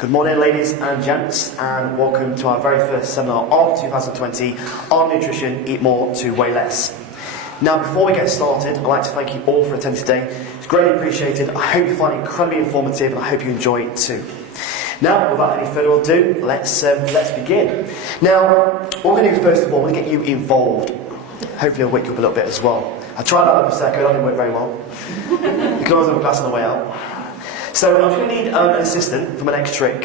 Good morning, ladies and gents, and welcome to our very first seminar of 2020 on nutrition, eat more to weigh less. Now, before we get started, I'd like to thank you all for attending today. It's greatly appreciated. I hope you find it incredibly informative, and I hope you enjoy it too. Now, without any further ado, let's begin. Now, what we're going to do first of all, we're going to get you involved. Hopefully, I'll wake you up a little bit as well. I tried that with a second, that didn't work very well. You can always have a glass on the way out. So I'm going to need an assistant for my next trick.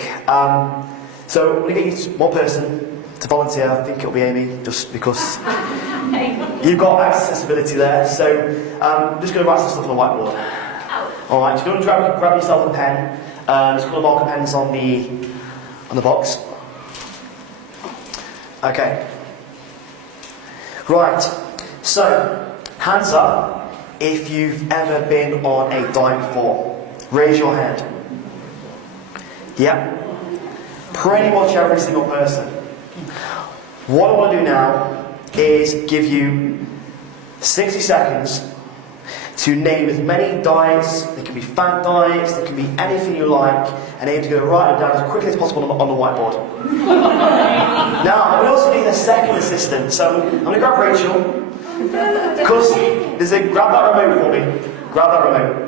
So I'm going to get you one person to volunteer. I think it'll be Amy, just because you've got accessibility there. So I'm just going to write some stuff on the whiteboard. Alright, you're going to grab yourself a pen. Just going to mark pens on the box. Okay. Right. So, hands up if you've ever been on a diet before. Raise your hand. Yep. Pretty much every single person. What I want to do now is give you 60 seconds to name as many diets. They can be fad diets, they can be anything you like, and aim to go write them down as quickly as possible on the whiteboard. Now, we also need a second assistant, so I'm going to grab Rachel, because grab that remote for me. Grab that remote.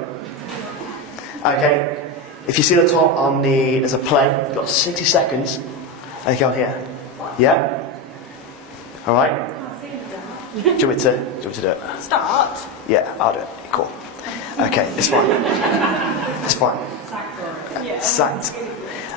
Okay, if you see the top on there's a play, you've got 60 seconds. Okay, on here. Yeah? Alright? Do you want me to do it? Start? Yeah, I'll do it. Cool. Okay, it's fine. It's fine. Sacked.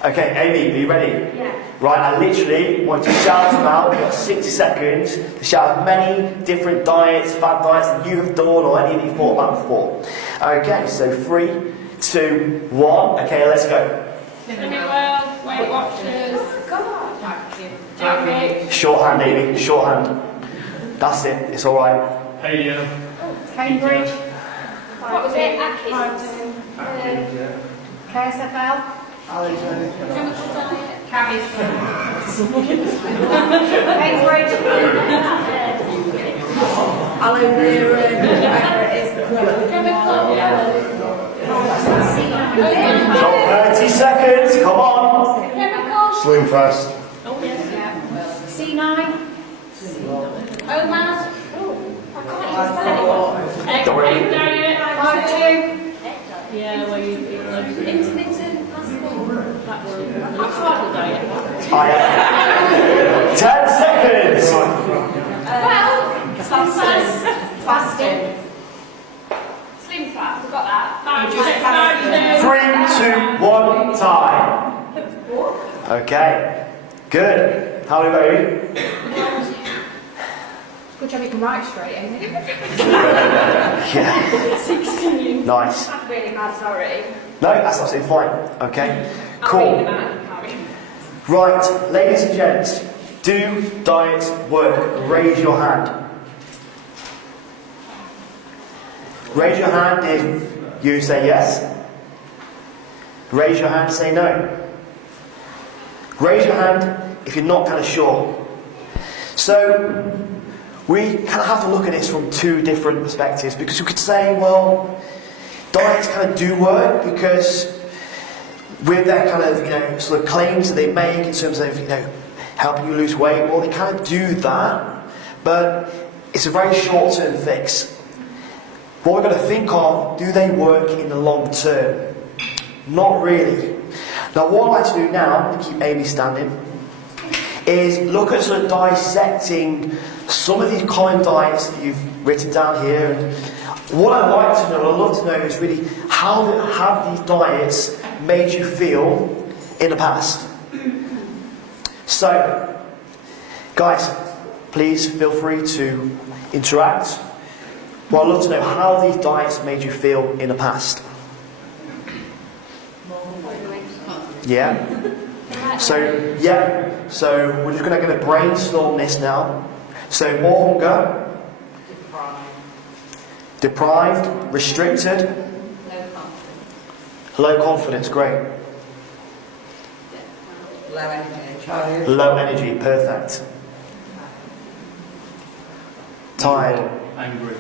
Okay, Amy, are you ready? Yeah. Right, I literally want you to shout them out. You've got 60 seconds to shout as many different diets, fad diets that you have done or any that you've thought about before. Okay, so 3, 2, 1. Okay, let's go. Living well, Weight Watchers. Shorthand, Amy. Shorthand. That's it. It's all right. Cambridge. What was it? Atkins. KSFL. Chemical diet. Cabbage. Cambridge. Aloe vera. Whatever it is. Chemical. Got 30 seconds. Come on. Chemical. Swim fast. Oh yes. Yeah. C9. OMAD. I can't even spell it. Don't worry. 5-2. Yeah, well you intermittent fasting. That word. Diet. 10 seconds. Fasting. Slim fat, we've got that. 3, 2, 1, time. Okay. Good. How about you? Good job you can write straight, ain't it? Yeah. 16. Nice. That's really bad, sorry. No, that's absolutely fine. Okay. Cool. Right, ladies and gents, do diets work? Raise your hand. Raise your hand if you say yes. Raise your hand to say no. Raise your hand if you're not kind of sure. So, we kind of have to look at this from two different perspectives, because you could say, well, diets kind of do work because with their kind of, sort of claims that they make in terms of, helping you lose weight, well, they kind of do that, but it's a very short-term fix. What we're going to think of, do they work in the long term? Not really. Now, what I'd like to do now, to keep Amy standing, is look at sort of dissecting some of these common diets that you've written down here. And what I'd like to know, what I'd love to know, is really how have these diets made you feel in the past? So, guys, please feel free to interact. Well, I'd love to know how these diets made you feel in the past. Yeah? So we're just going to brainstorm this now. So, more hunger, deprived, restricted, low confidence, great. Low energy, perfect. Tired. Angry.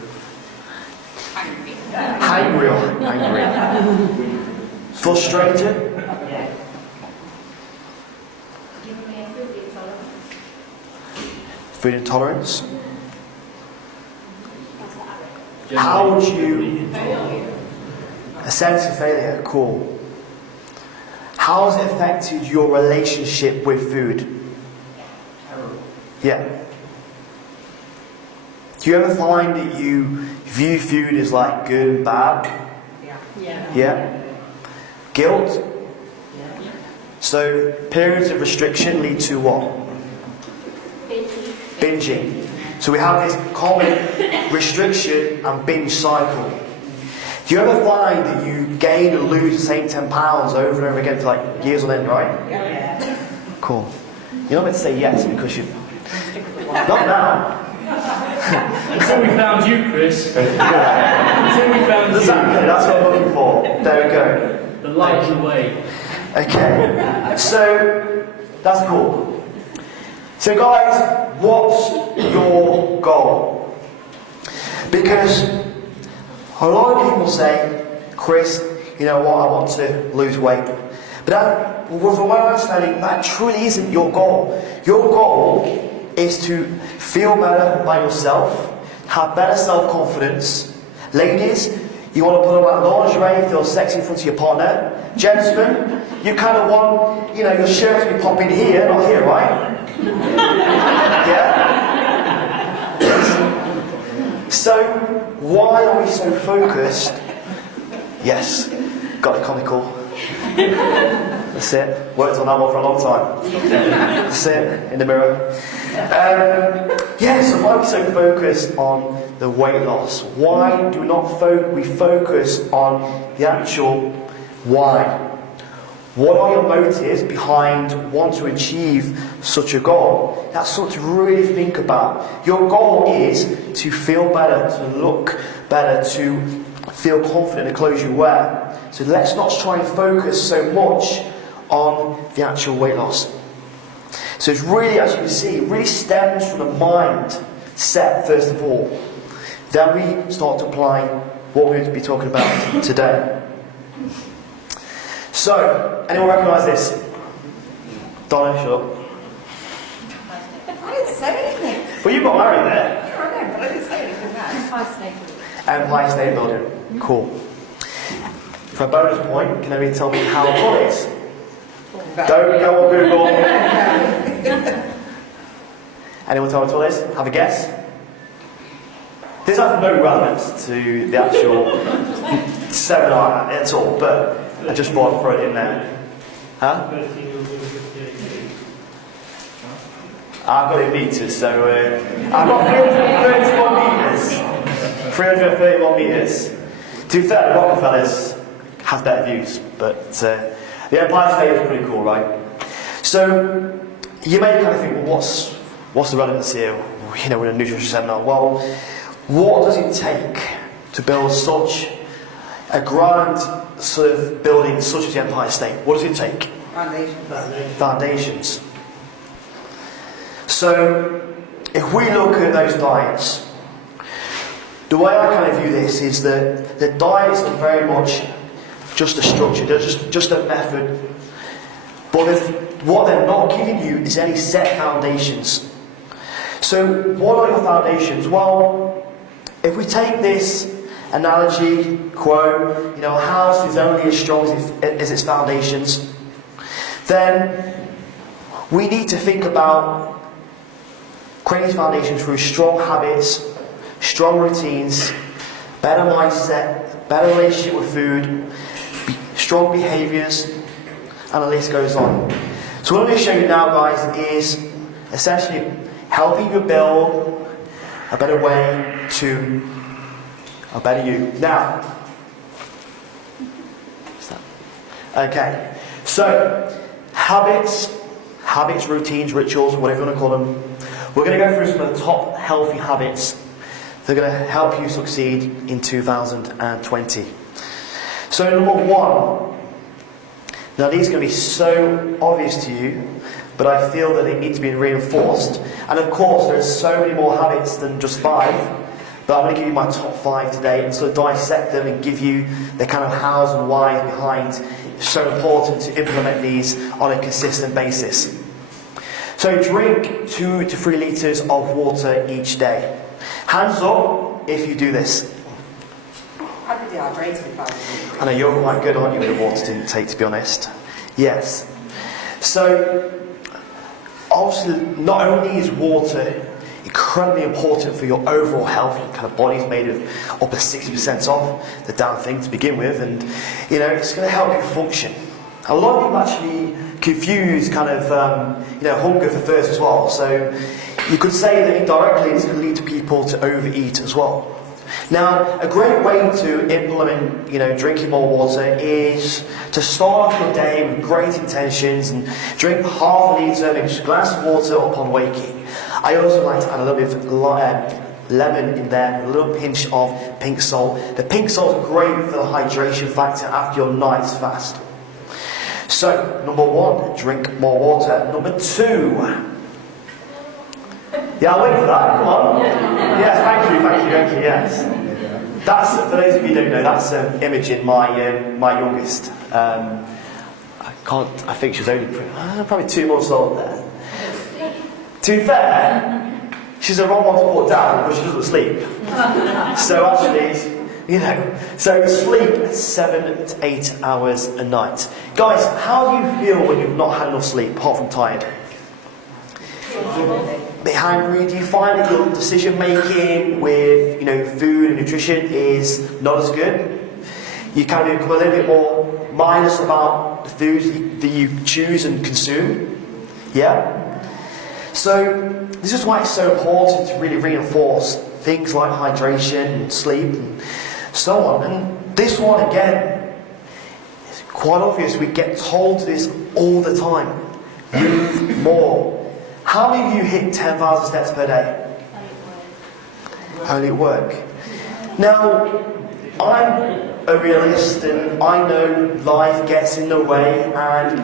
Angry. Frustrated. food intolerance? How would you... A sense of failure, cool. How has it affected your relationship with food? Yeah. Do you ever find that you view food as like good and bad? Yeah. Guilt? So periods of restriction lead to what? Binging. So we have this common restriction and binge cycle. Do you ever find that you gain and lose the same 10 pounds over and over again for like years on end, right? Yeah. Cool. You're not meant to say yes because you... Not now. Until we found you, Chris. Until we found Exactly, that's what I'm looking for. There we go. The light in the way. Okay, so that's cool. So guys, what's your goal? Because a lot of people say, Chris, you know what, I want to lose weight. But that, from my understanding, that truly isn't your goal. Your goal is to feel better by yourself, have better self-confidence. Ladies, you want to put on that lingerie, feel sexy in front of your partner. Gentlemen, you kind of want, you know, your shirt to be popping here, not here, right? Yeah? So, why are we so focused? Yes, got it comical. That's it. Worked on that one for a long time. That's it, in the mirror. So why are we so focused on the weight loss? Why do not we focus on the actual why? What are your motives behind wanting to achieve such a goal? That's something to really think about. Your goal is to feel better, to look better, to feel confident in the clothes you wear. So let's not try and focus so much on the actual weight loss. So it's really, as you can see, it really stems from the mind set first of all. Then we start to apply what we're going to be talking about today. So, anyone recognise this? Donna, sure. I didn't say anything. Well, you got married there. Yeah, I know, but I didn't say anything there. Empire State Building. Cool. For a bonus point, can anybody tell me how tall it is? Don't go on Google. Anyone tell me how tall it is? Have a guess? This has no relevance to the actual seminar at all, but I just thought I'd throw it in there. Huh? I've got it in metres, so I've got 331 metres. 331 metres. To be fair, Rockefellers has better views, but the Empire State is pretty cool, right? So you may kind of think, well, what's the relevance here? You know, in a nutrition seminar. Well, what does it take to build such a grand sort of building such as the Empire State? What does it take? Foundations. So, if we look at those diets, the way I kind of view this is that the diets are very much just a structure, they're just a method. But what they're not giving you is any set foundations. So, what are your foundations? Well, if we take this analogy, quote, you know, a house is only as strong as its foundations, then we need to think about creating foundations through strong habits, strong routines, better mindset, better relationship with food, strong behaviours, and the list goes on. So what I'm going to show you now, guys, is essentially helping you build a better way to a better you. Now, okay, so habits, routines, rituals, whatever you want to call them. We're going to go through some of the top healthy habits that are going to help you succeed in 2020. So number one, now these are going to be so obvious to you, but I feel that they need to be reinforced. And of course, there's so many more habits than just 5. But I'm going to give you my top 5 today and sort of dissect them and give you the kind of hows and whys behind. It's so important to implement these on a consistent basis. So drink 2 to 3 litres of water each day. Hands up if you do this. I'd be dehydrated if I was. I know you're quite good, aren't you, with the water intake, to be honest? Yes. So, obviously, not only is water incredibly important for your overall health, your kind of body's made of up to 60% of the damn thing to begin with, and it's going to help you function. A lot of people actually confuse kind of hunger for thirst as well. So you could say that indirectly it's going to lead to people to overeat as well. Now, a great way to implement, drinking more water is to start off your day with great intentions and drink half a litre, maybe just a glass of water upon waking. I also like to add a little bit of lemon in there, a little pinch of pink salt. The pink salt is great for the hydration factor after your night's fast. So, number 1, drink more water. Number 2, yeah, I'll wait for that, come on. Yes, thank you, yes. That's, for those of you who don't know, that's Imogen, my youngest. I think she's only probably 2 months old there. To be fair, she's the wrong one to put down because she doesn't sleep. So actually, so sleep 7 to 8 hours a night. Guys, how do you feel when you've not had enough sleep, apart from tired? A bit hungry? Do you find that your decision making with food and nutrition is not as good? You kind of become a little bit more mindless about the foods that you choose and consume? Yeah? So this is why it's so important to really reinforce things like hydration and sleep and so on. And this one again, it's quite obvious. We get told this all the time. Move more. How many of you hit 10,000 steps per day? Only at work. Now, I'm a realist and I know life gets in the way, and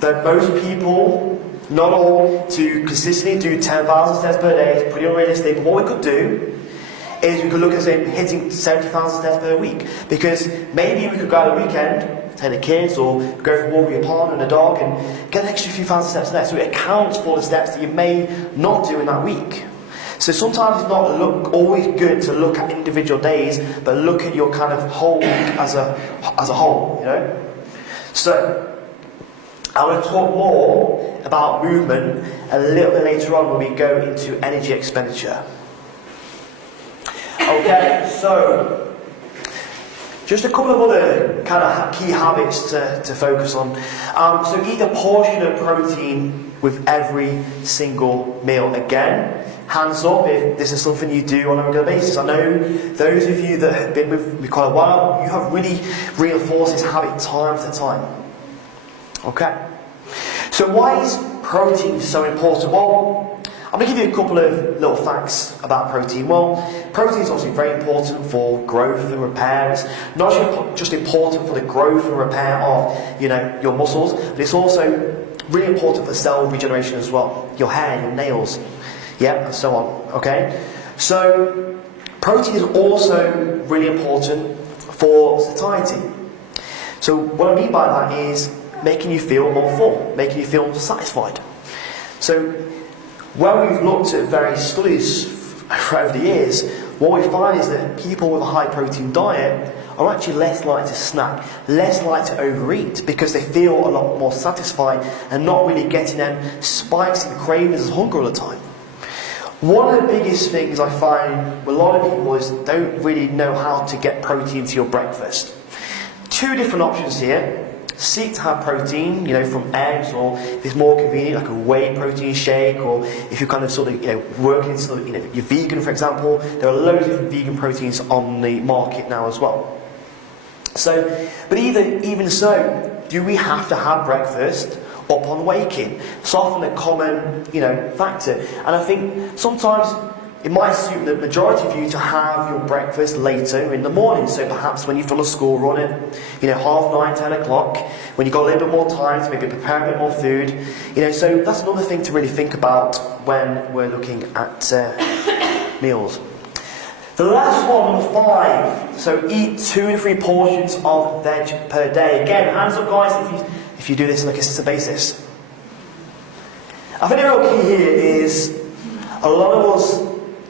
that most people, not all, to consistently do 10,000 steps per day is pretty unrealistic. But what we could do is we could look at hitting 70,000 steps per week, because maybe we could go out the weekend, take the kids, or go for a walk with your partner and a dog and get an extra few thousand steps there. So it accounts for the steps that you may not do in that week. So sometimes it's not always good to look at individual days, but look at your kind of whole week as a whole, So I want to talk more about movement a little bit later on when we go into energy expenditure. Okay, so just a couple of other kind of key habits to focus on. So eat a portion of protein with every single meal. Again, hands up if this is something you do on a regular basis. I know those of you that have been with me quite a while, you have really reinforced this habit time after time. Okay. So why is protein so important? Well, I'm going to give you a couple of little facts about protein. Well, protein is obviously very important for growth and repair. It's not just important for the growth and repair of, your muscles, but it's also really important for cell regeneration as well. Your hair, your nails, and so on. Okay? So, protein is also really important for satiety. So, what I mean by that is making you feel more full, making you feel satisfied. So, when we've looked at various studies over the years, what we find is that people with a high protein diet are actually less likely to snack, less likely to overeat, because they feel a lot more satisfied and not really getting them spikes in cravings and hunger all the time. One of the biggest things I find with a lot of people is don't really know how to get protein to your breakfast. 2 different options here. Seek to have protein, from eggs, or if it's more convenient, like a whey protein shake, or if you're kind of working you're vegan, for example, there are loads of different vegan proteins on the market now as well. So, but even so, do we have to have breakfast upon waking? It's often a common, factor, and I think sometimes it might suit the majority of you to have your breakfast later in the morning. So perhaps when you've done a school run at 9:30, 10 o'clock, when you've got a little bit more time to maybe prepare a bit more food. So that's another thing to really think about when we're looking at meals. The last one, number 5. So eat 2 to 3 portions of veg per day. Again, hands up guys if you do this on a consistent basis. I think the real key here is a lot of us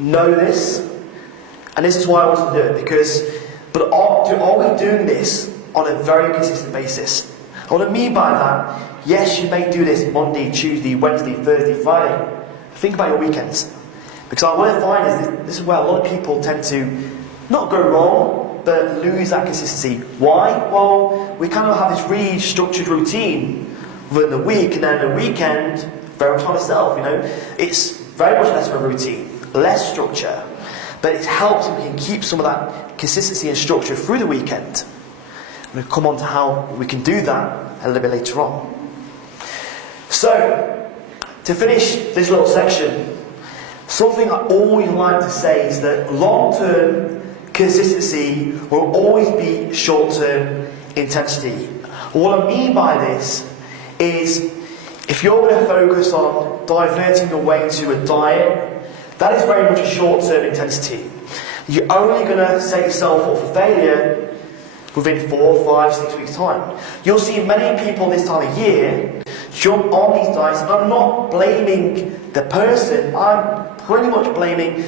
know this, and this is why I want to do it, but are we doing this on a very consistent basis? What I mean by that, yes, you may do this Monday, Tuesday, Wednesday, Thursday, Friday. Think about your weekends. Because what I find is this is where a lot of people tend to not go wrong, but lose that consistency. Why? Well, we kind of have this really structured routine within the week, and then the weekend, very much like myself, it's very much less of a routine, less structure. But it helps if we can keep some of that consistency and structure through the weekend. We'll come on to how we can do that a little bit later on. So, to finish this little section, something I always like to say is that long-term consistency will always be short-term intensity. What I mean by this is, if you're going to focus on diverting your weight to a diet, that is very much a short-term intensity. You're only going to set yourself up for failure within 4, 5, 6 weeks' time. You'll see many people this time of year jump on these diets, and I'm not blaming the person, I'm pretty much blaming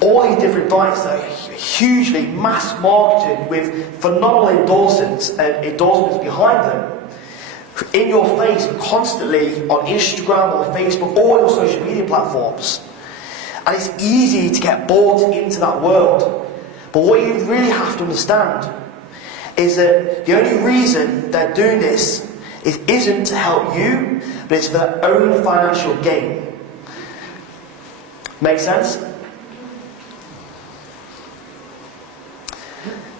all these different diets that are hugely mass marketed with phenomenal endorsements behind them, in your face constantly on Instagram, on Facebook, all your social media platforms. And it's easy to get bought into that world. But what you really have to understand is that the only reason they're doing this isn't to help you, but it's for their own financial gain. Make sense?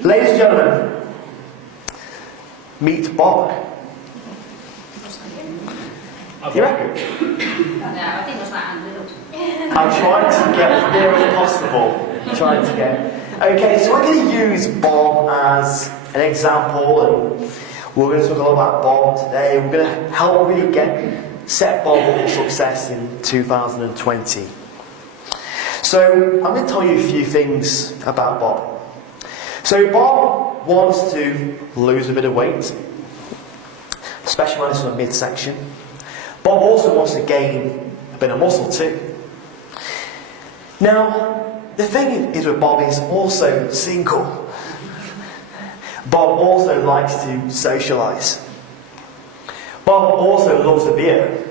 Ladies and gentlemen, meet Bob. You reckon? No, I think it was like I'm trying to get as near as possible. Okay, so we're going to use Bob as an example, and we're going to talk a lot about Bob today. We're going to help really set Bob up for success in 2020. So I'm going to tell you a few things about Bob. So Bob wants to lose a bit of weight, especially when it's in the midsection. Bob also wants to gain a bit of muscle too. Now, the thing is with Bob is also single. Bob also likes to socialise. Bob also loves a beer.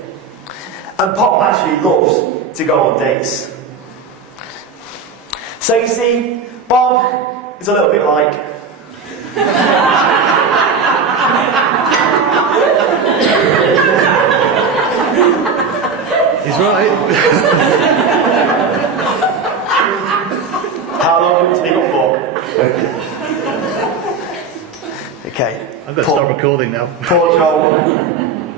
And Bob actually loves to go on dates. So you see, Bob is a little bit like... He's right. How long will it take for? Okay. I've got to stop recording now. Poor Joel.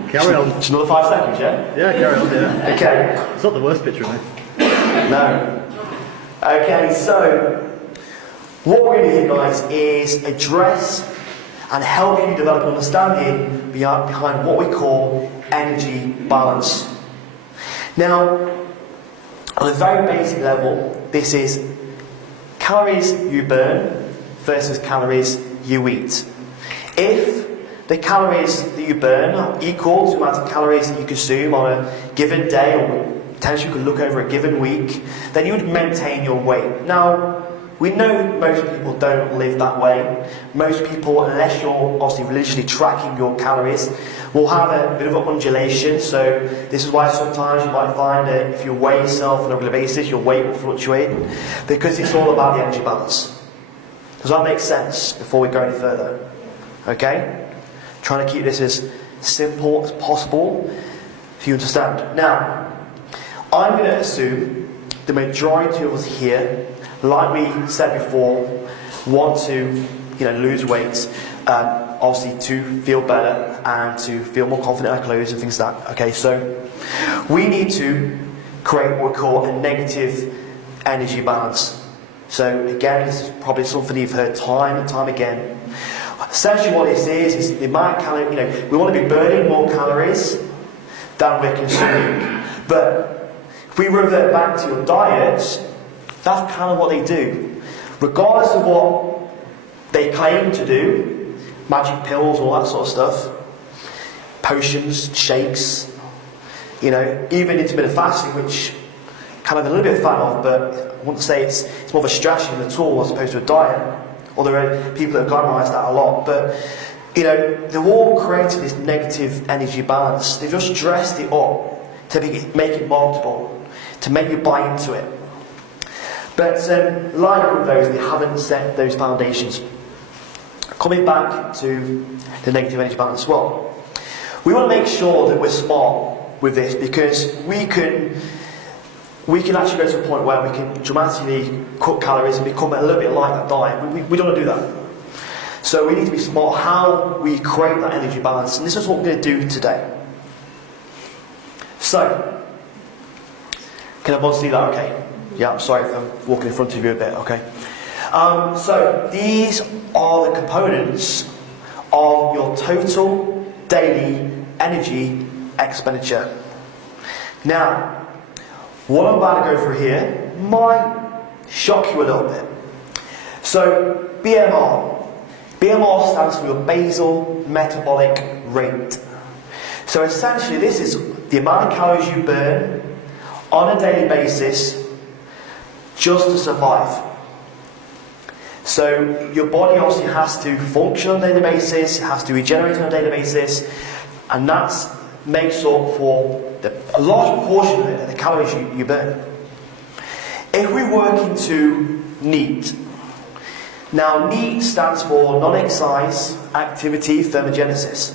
Carry on. Just another 5 seconds, yeah? Yeah, carry on, yeah. Okay. It's not the worst picture of me. No. Okay, so what we're going to do here, guys, is address and help you develop an understanding behind what we call energy balance. Now, on a very basic level, this is calories you burn versus calories you eat. If the calories that you burn are equal to the amount of calories that you consume on a given day, or potentially you could look over a given week, then you would maintain your weight. Now, we know most people don't live that way. Most people, unless you're obviously religiously tracking your calories, will have a bit of an undulation. So this is why sometimes you might find that if you weigh yourself on a regular basis, your weight will fluctuate, because it's all about the energy balance. Does that make sense before we go any further? Okay? Trying to keep this as simple as possible for you to understand. Now, I'm going to assume the majority of us here, like we said before, want to lose weight, obviously to feel better and to feel more confident in our clothes and things like that. Okay, so we need to create what we call a negative energy balance. So again, this is probably something you've heard time and time again. Essentially what this is the amount of calories, we want to be burning more calories than we're consuming. But if we revert back to your diets, that's kind of what they do. Regardless of what they claim to do, magic pills, all that sort of stuff, potions, shakes, even intermittent fasting, which kind of a little bit of fan of, but I wouldn't say it's more of a strategy than a tool as opposed to a diet. Although there are people that have glamorized that a lot, but they've all created this negative energy balance. They've just dressed it up to make it marketable, to make you buy into it. But like with those, they haven't set those foundations. Coming back to the negative energy balance, well, we want to make sure that we're smart with this, because we can actually go to a point where we can dramatically cut calories and become a little bit like that diet. We don't want to do that. So we need to be smart how we create that energy balance, and this is what we're going to do today. So, can everyone see that okay? Yeah, I'm sorry if I'm walking in front of you a bit, okay? So, these are the components of your total daily energy expenditure. Now, what I'm about to go through here might shock you a little bit. So, BMR. BMR stands for your basal metabolic rate. So essentially this is the amount of calories you burn on a daily basis just to survive. So your body obviously has to function on a daily basis, it has to regenerate on a daily basis, and that makes up for a large proportion of the calories you burn. If we work into NEAT, now NEAT stands for non-exercise activity thermogenesis.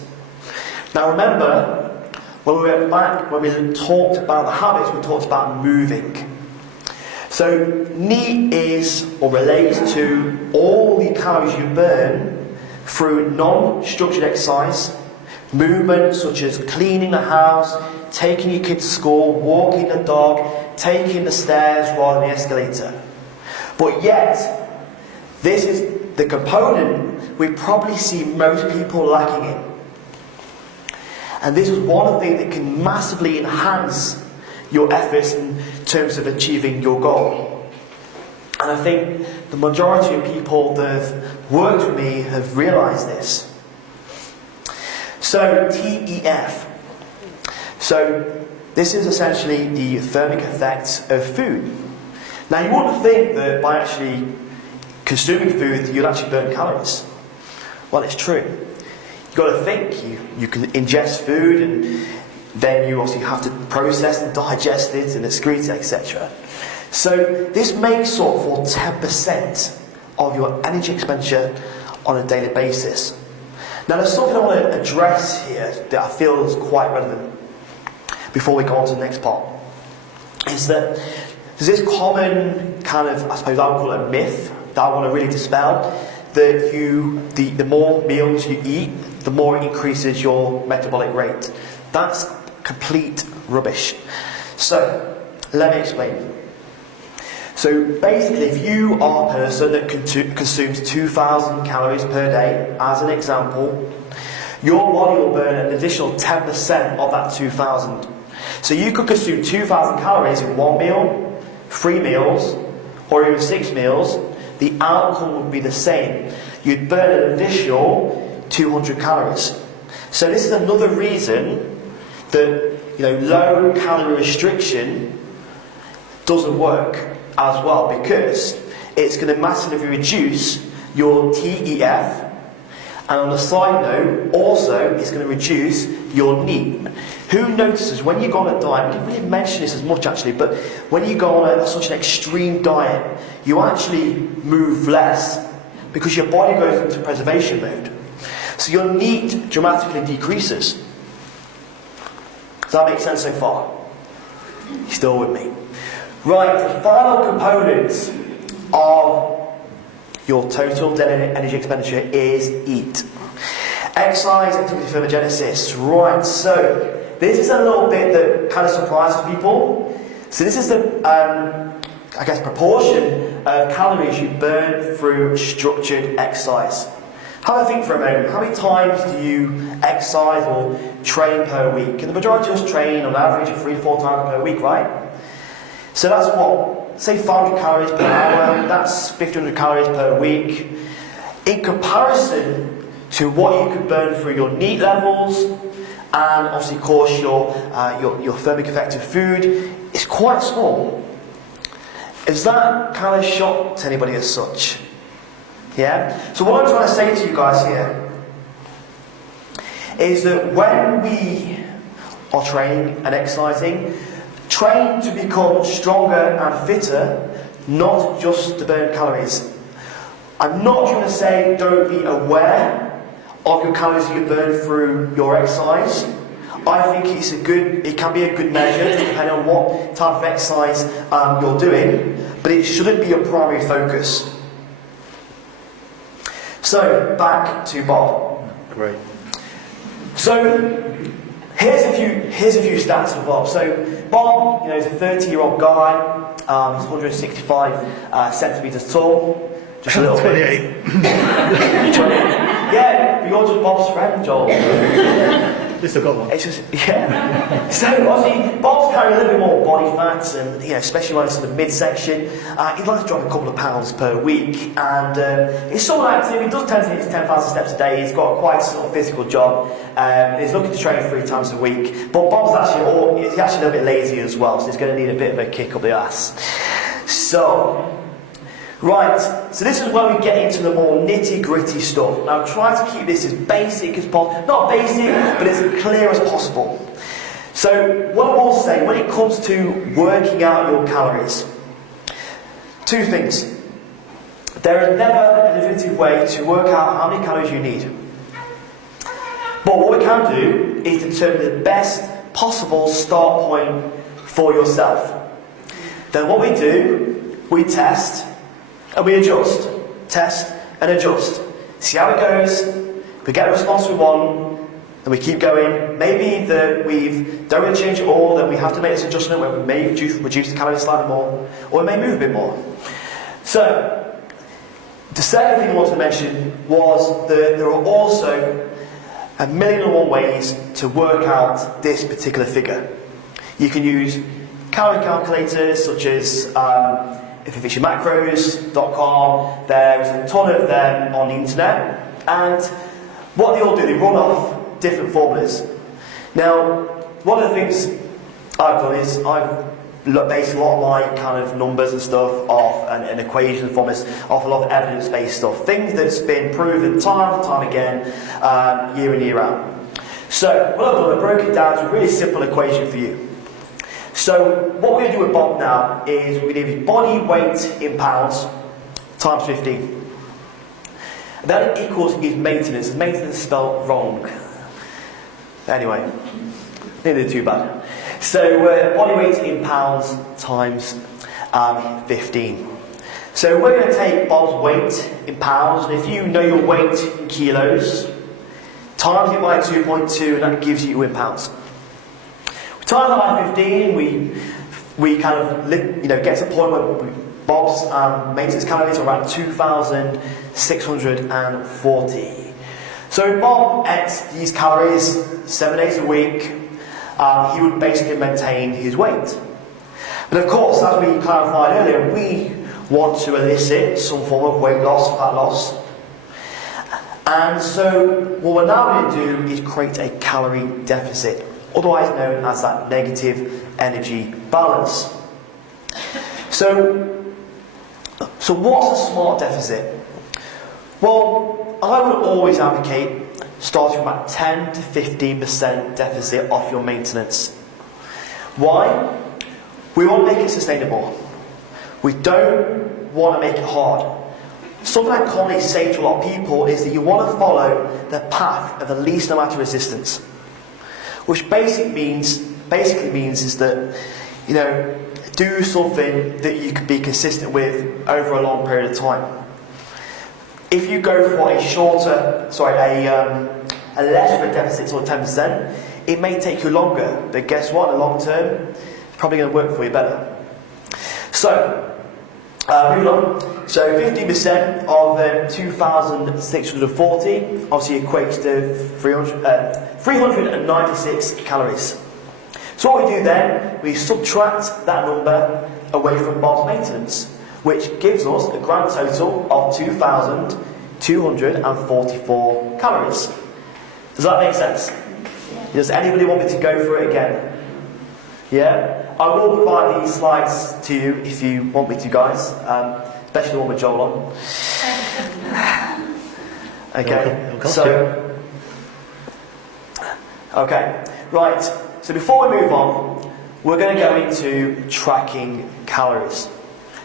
Now remember, when we went back, when we talked about the habits, we talked about moving. So NEAT is, or relates to, all the calories you burn through non-structured exercise, movement such as cleaning the house, taking your kids to school, walking the dog, taking the stairs rather than the escalator. But yet, this is the component we probably see most people lacking in. And this is one of the things that can massively enhance your efforts in terms of achieving your goal. And I think the majority of people that have worked with me have realised this. So, TEF. So, this is essentially the thermic effect of food. Now, you wouldn't think that by actually consuming food you'd actually burn calories. Well, it's true. You've got to think, you can ingest food and then you obviously have to process and digest it and excrete it, etc. So this makes up for 10% of your energy expenditure on a daily basis. Now there's something I want to address here that I feel is quite relevant before we go on to the next part. Is that there's this common kind of, I suppose I would call it a myth, that I want to really dispel, that the more meals you eat, the more it increases your metabolic rate. That's complete rubbish. So, let me explain. So basically, if you are a person that consumes 2,000 calories per day, as an example, your body will burn an additional 10% of that 2,000. So you could consume 2,000 calories in one meal, 3 meals, or even 6 meals. The outcome would be the same. You'd burn an additional 200 calories. So this is another reason that low calorie restriction doesn't work as well, because it's going to massively reduce your TEF, and on a side note, also it's going to reduce your NEAT. Who notices when you go on a diet, we didn't really mention this as much actually, but when you go on such an extreme diet, you actually move less because your body goes into preservation mode. So your NEAT dramatically decreases. Does that make sense so far? You still with me? Right, the final component of your total daily energy expenditure is EAT. Exercise, activity, thermogenesis. Right, so this is a little bit that kind of surprises people. So this is the, proportion of calories you burn through structured exercise. Have a think for a moment. How many times do you exercise or train per week? And the majority of us train on average 3 to 4 times per week, right? So that's what? Say 500 calories per hour, that's 1,500 calories per week. In comparison to what you could burn through your NEAT levels and obviously, of course, your thermic effect of food is quite small. Is that kind of shock to anybody as such? Yeah? So what I'm trying to say to you guys here is that when we are training and exercising, train to become stronger and fitter, not just to burn calories. I'm not trying to say don't be aware of your calories that you burn through your exercise. I think it can be a good measure depending on what type of exercise you're doing, but it shouldn't be your primary focus. So back to Bob. Great. So here's a few stats for Bob. So Bob, is a 30-year-old guy. He's 165 centimeters tall. Just a little 28. bit. 28. Yeah, you're just Bob's friend, Joel. At least I've got one. It's just, yeah. So obviously, Bob's carrying a little bit more body fat, and especially when it's in the midsection, he'd like to drop a couple of pounds per week. And he's sort of active. He does tend to hit his 10,000 steps a day. He's got quite a sort of physical job. He's looking to train 3 times a week. But Bob's he's actually a little bit lazy as well, so he's going to need a bit of a kick up the ass. So. Right, so this is where we get into the more nitty-gritty stuff. Now try to keep this as basic as possible. Not basic, but as clear as possible. So what I will say, when it comes to working out your calories, 2 things. There is never a definitive way to work out how many calories you need. But what we can do is determine the best possible start point for yourself. Then what we do, we test, and we adjust, test and adjust. See how it goes. We get a response we want, and we keep going. Maybe that we don't really change it all, that we have to make this adjustment where we may reduce the calories slightly more, or we may move a bit more. So, the second thing I wanted to mention was that there are also 1,000,001 ways to work out this particular figure. You can use calorie calculators such as efficientmacros.com. There's a ton of them on the internet, and what they all do, they run off different formulas. Now, one of the things I've done is I've based a lot of my kind of numbers and stuff off and equations and formulas off a lot of evidence-based stuff, things that's been proven time and time again, year in, year out. So what I've done, I broke it down to a really simple equation for you. So what we're going to do with Bob now is we need his body weight in pounds times 15. That equals his maintenance. His maintenance is spelled wrong. Anyway, neither too bad. So body weight in pounds times 15. So we're going to take Bob's weight in pounds, and if you know your weight in kilos, times it by 2.2, and that gives you in pounds. Times that by 15, we kind of get to the point where Bob's maintenance calories are around 2,640. So if Bob ate these calories 7 days a week, he would basically maintain his weight. But of course, as we clarified earlier, we want to elicit some form of weight loss, fat loss. And so what we're now going to do is create a calorie deficit, otherwise known as that negative energy balance. So what's a smart deficit? Well, I would always advocate starting from about 10 to 15% deficit off your maintenance. Why? We want to make it sustainable. We don't want to make it hard. Something I commonly say to a lot of people is that you want to follow the path of the least amount of resistance. Which basically means is that, do something that you can be consistent with over a long period of time. If you go for a less of a deficit, sort of 10%, it may take you longer, but guess what? In the long term, it's probably going to work for you better. So, moving on. So 50% of 2,640 obviously equates to 396 calories. So what we do then, we subtract that number away from Bob's maintenance, which gives us a grand total of 2,244 calories. Does that make sense? Does anybody want me to go through it again? Yeah? I will provide these slides to you if you want me to, guys. Especially the one with Joel on. Okay, so... Okay, right. So before we move on, we're going to go into tracking calories.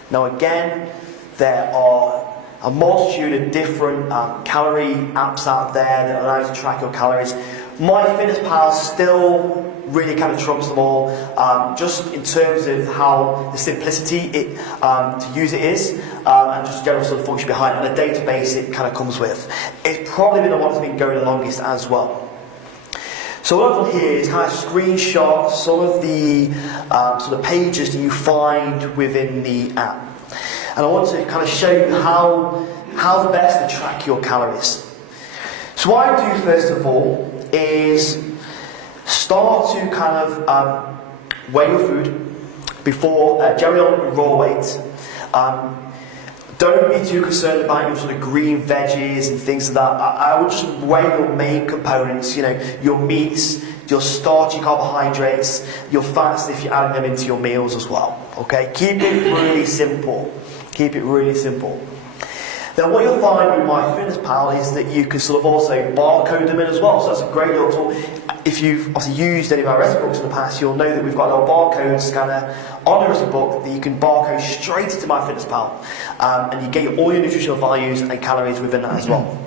Now again, there are a multitude of different calorie apps out there that allow you to track your calories. MyFitnessPal still really kind of trumps them all, just in terms of how the simplicity to use it is, and just general sort of function behind it, and the database it kind of comes with. It's probably been the one that's been going the longest as well. So what I've done here is kind of screenshot some of the sort of pages that you find within the app. And I want to kind of show you how best to track your calories. So what I do first of all is start to kind of weigh your food before, generally on raw weight. Don't be too concerned about your sort of green veggies and things like that. I would just weigh your main components, your meats, your starchy carbohydrates, your fats if you're adding them into your meals as well. Okay, keep it really simple. Keep it really simple. Then what you'll find with MyFitnessPal is that you can sort of also barcode them in as well. So that's a great little tool. If you've obviously used any of our recipe books in the past, you'll know that we've got a little barcode scanner on the recipe book that you can barcode straight into MyFitnessPal. And you get all your nutritional values and calories within that as well.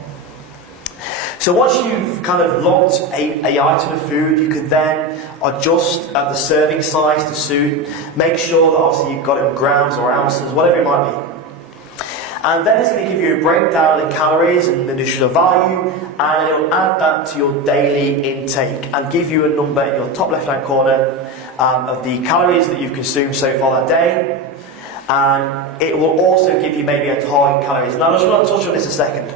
So once you've kind of logged a item of food, you can then adjust the serving size to suit. Make sure that obviously you've got it in grams or ounces, whatever it might be. And then it's going to give you a breakdown of the calories and the nutritional value, and it'll add that to your daily intake and give you a number in your top left hand corner of the calories that you've consumed so far that day. And it will also give you maybe a target calories. Now I just want to touch on this a second.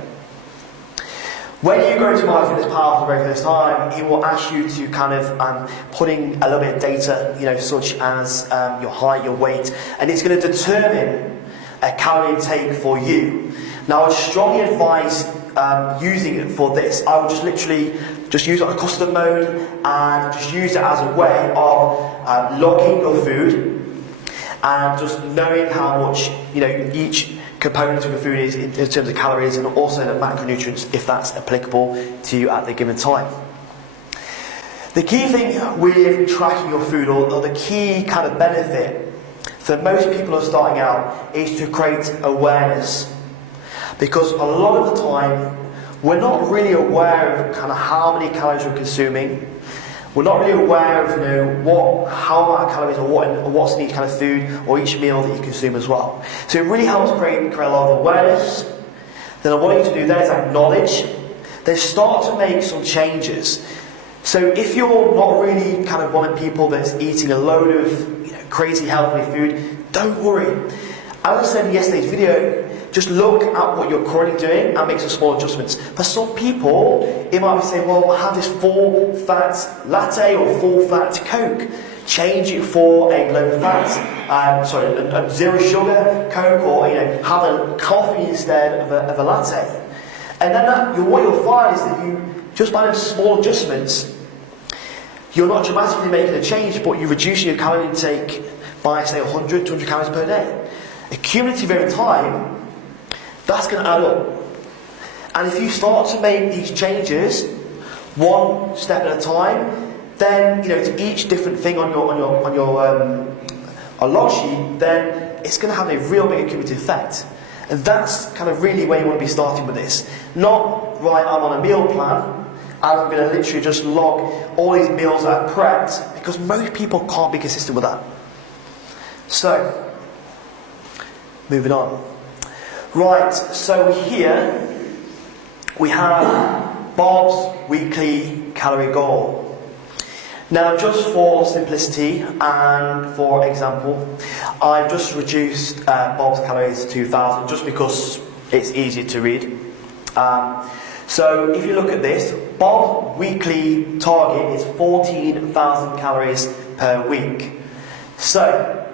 When you go to MyFitnessPal for the very first time, it will ask you to kind of put in a little bit of data, such as your height, your weight, and it's going to determine a calorie intake for you. Now I would strongly advise using it for this. I would just literally use it on a custom mode and just use it as a way of logging your food and just knowing how much each component of your food is in terms of calories, and also the macronutrients if that's applicable to you at the given time. The key thing with tracking your food, or the key kind of benefit for most people who are starting out, is to create awareness. Because a lot of the time, we're not really aware of kind of how many calories we're consuming. We're not really aware of how amount of calories or what's in each kind of food or each meal that you consume as well. So it really helps create a lot of awareness. Then I want you to do that is acknowledge. Then start to make some changes. So if you're not really kind of one of the people that's eating a load of crazy healthy food, don't worry. As I said in yesterday's video, just look at what you're currently doing and make some small adjustments. For some people, it might be saying, well, I have this full fat latte or full fat Coke. Change it for a low fat, a zero sugar Coke, or have a coffee instead of a latte. And then what you'll find is that you just by those small adjustments, you're not dramatically making a change, but you're reducing your calorie intake by, say, 100, 200 calories per day. Cumulative over time, that's going to add up. And if you start to make these changes, one step at a time, then to each different thing on your log sheet, then it's going to have a real big cumulative effect. And that's kind of really where you want to be starting with this. Not, right, I'm on a meal plan, and I'm going to literally just log all these meals that I've prepped, because most people can't be consistent with that. So, moving on. Right, so here we have Bob's weekly calorie goal. Now, just for simplicity and for example, I've just reduced Bob's calories to 2,000 just because it's easier to read. So if you look at this, Bob's weekly target is 14,000 calories per week. So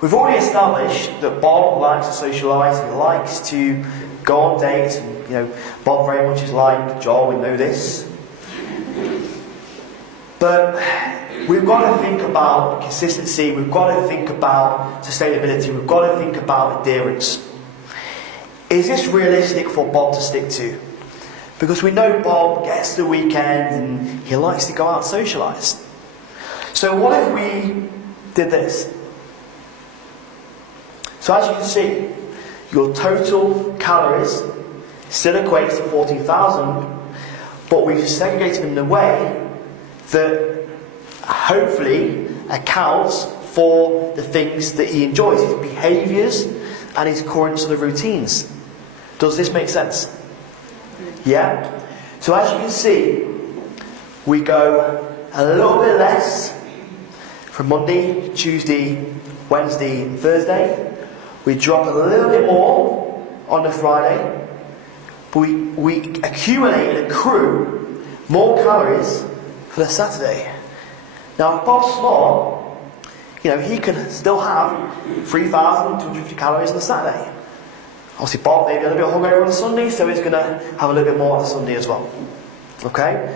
we've already established that Bob likes to socialise, he likes to go on dates, and Bob very much is like Joel, we know this. But we've got to think about consistency, we've got to think about sustainability, we've got to think about adherence. Is this realistic for Bob to stick to? Because we know Bob gets to the weekend and he likes to go out and socialise. So what if we did this? So as you can see, your total calories still equates to 14,000, but we've segregated them in a way that hopefully accounts for the things that he enjoys, his behaviours and his current sort of routines. Does this make sense? Yeah? So as you can see, we go a little bit less from Monday, Tuesday, Wednesday, Thursday. We drop a little bit more on the Friday. But we accumulate and accrue more calories for the Saturday. Now if Bob's smart, he can still have 3,250 calories on the Saturday. Obviously Bob may be a little bit hungover on the Sunday, so he's going to have a little bit more on the Sunday as well. Okay?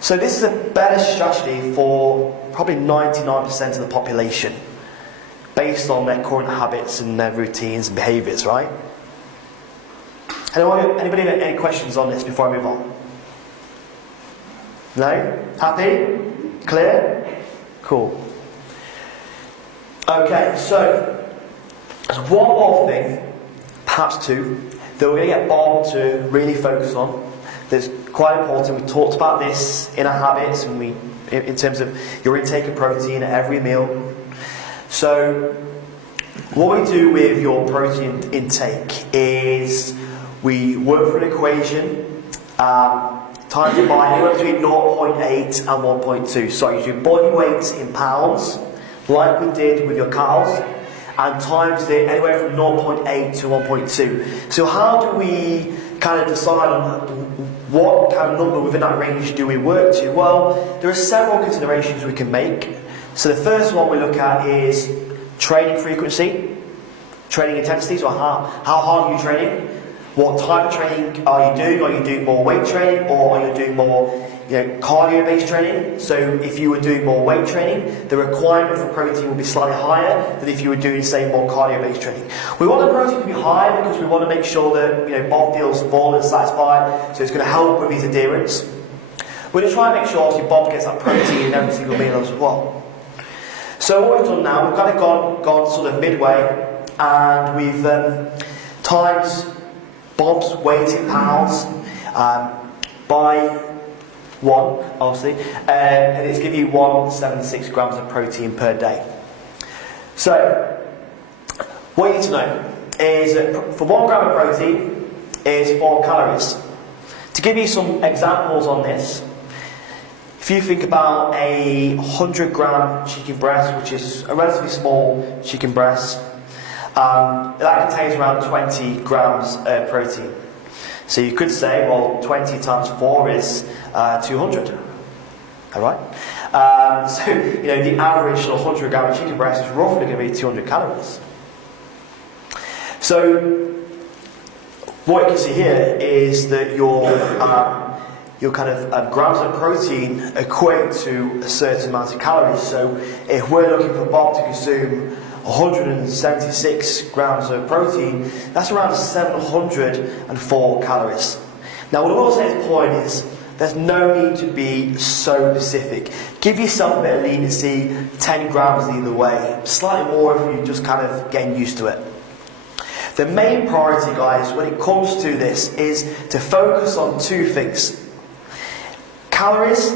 So this is a better strategy for probably 99% of the population, based on their current habits and their routines and behaviours, right? Anybody have any questions on this before I move on? No? Happy? Clear? Cool. Okay, so there's one more thing, perhaps two, that we're going to get Bob to really focus on. That's quite important. We talked about this in our habits, and in terms of your intake of protein at every meal. So what we do with your protein intake is we work through an equation, times it by anywhere between 0.8 and 1.2. So you do body weight in pounds, like we did with your cows, and times it anywhere from 0.8 to 1.2. So how do we kind of decide on what kind of number within that range do we work to? Well, there are several considerations we can make. So the first one we look at is training frequency, training intensity, so how hard are you training? What type of training are you doing? Are you doing more weight training, or are you doing more cardio-based training? So if you were doing more weight training, the requirement for protein will be slightly higher than if you were doing, say, more cardio-based training. We want the protein to be high because we want to make sure that Bob feels full and satisfied, so it's going to help with his adherence. We're going to try and make sure obviously Bob gets that protein in every single meal as well. So what we've done now, we've kind of gone sort of midway, and we've times Bob's weight in pounds by 1, obviously, and it's giving you 176 grams of protein per day. So what you need to know is that for 1 gram of protein is 4 calories. To give you some examples on this, if you think about a 100 gram chicken breast, which is a relatively small chicken breast, that contains around 20 grams of protein. So you could say, well, 20 times 4 is 200. Alright? So, the average 100 gram chicken breast is roughly going to be 200 calories. So, what you can see here is that your kind of grams of protein equate to a certain amount of calories. So, if we're looking for Bob to consume 176 grams of protein, that's around 704 calories. Now what I will say at this point is there's no need to be so specific. Give yourself a bit of leniency, 10 grams either way. Slightly more if you're just kind of getting used to it. The main priority, guys, when it comes to this is to focus on 2 things. Calories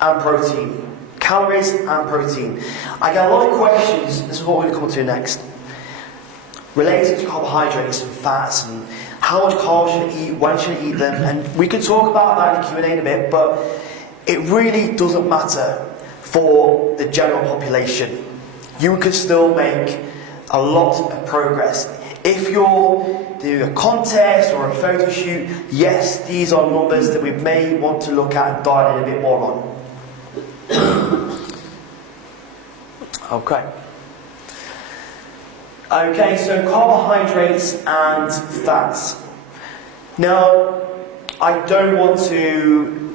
and protein. Calories and protein. I get a lot of questions, this is what we're going to come to next, related to carbohydrates and fats and how much carbs should I eat, when should I eat them, and we can talk about that in the Q&A in a bit, but it really doesn't matter for the general population. You can still make a lot of progress. If you're doing a contest or a photo shoot, yes, these are numbers that we may want to look at and dial in a bit more on. Okay, so carbohydrates and fats. Now, I don't want to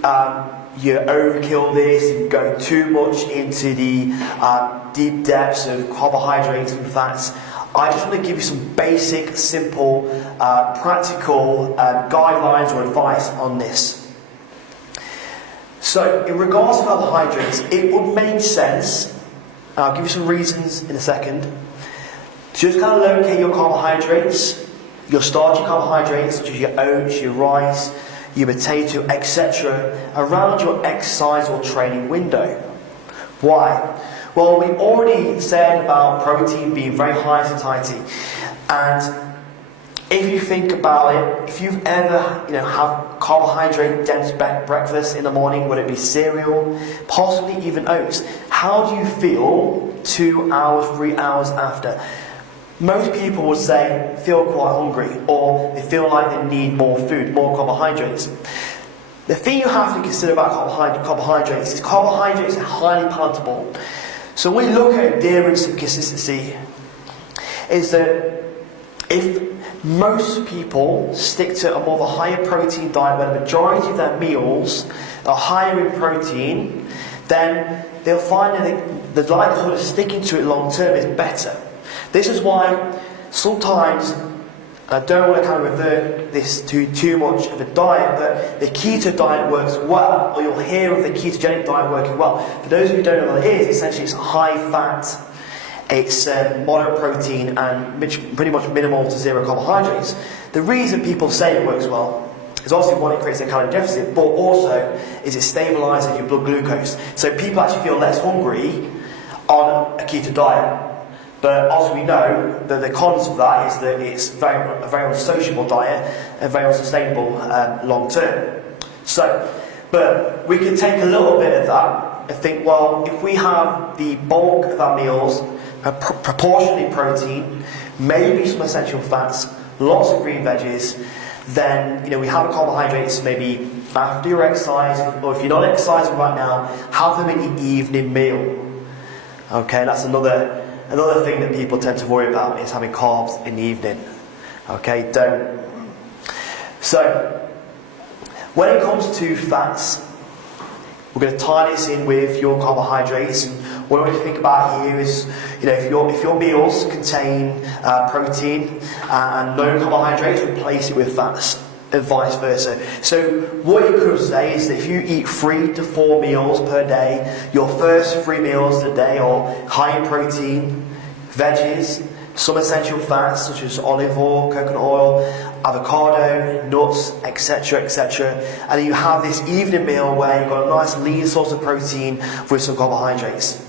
you overkill this and go too much into the deep depths of carbohydrates and fats. I just want to give you some basic, simple, practical guidelines or advice on this. So, in regards to carbohydrates, it would make sense, and I'll give you some reasons in a second, to just kind of locate your carbohydrates, your starchy carbohydrates, such as your oats, your rice, your potato, etc., around your exercise or training window. Why? Well, we already said about protein being very high in satiety, and if you think about it, if you've ever, have carbohydrate-dense breakfast in the morning, whether it be cereal, possibly even oats, how do you feel 2 hours, 3 hours after? Most people would say feel quite hungry, or they feel like they need more food, more carbohydrates. The thing you have to consider about carbohydrates is carbohydrates are highly palatable. So when we look at adherence and consistency, is that if most people stick to a more of a higher protein diet where the majority of their meals are higher in protein, then they'll find that the likelihood of sticking to it long term is better. This is why sometimes, I don't want to kind of revert this to too much of a diet, but the keto diet works well, or you'll hear of the ketogenic diet working well. For those of you who don't know what it is, essentially it's high fat, it's moderate protein, and pretty much minimal to zero carbohydrates. The reason people say it works well is obviously one, it creates a calorie deficit, but also is it stabilises your blood glucose. So people actually feel less hungry on a keto diet. But as we know, the cons of that is that it's a very unsociable diet and very unsustainable long term. So, but we can take a little bit of that and think, well, if we have the bulk of our meals proportionally protein, maybe some essential fats, lots of green veggies, then we have the carbohydrates maybe after your exercise, or if you're not exercising right now, have them in the evening meal. Okay, that's another thing that people tend to worry about is having carbs in the evening. Okay, don't. So, when it comes to fats, we're going to tie this in with your carbohydrates. And what I want you to think about here is, if your meals contain protein and no carbohydrates, replace it with fats, and vice versa. So what you could say is that if you eat 3 to 4 meals per day, your first 3 meals a day are high in protein, veggies, some essential fats such as olive oil, coconut oil, avocado, nuts, etc., etc. And then you have this evening meal where you've got a nice lean source of protein with some carbohydrates.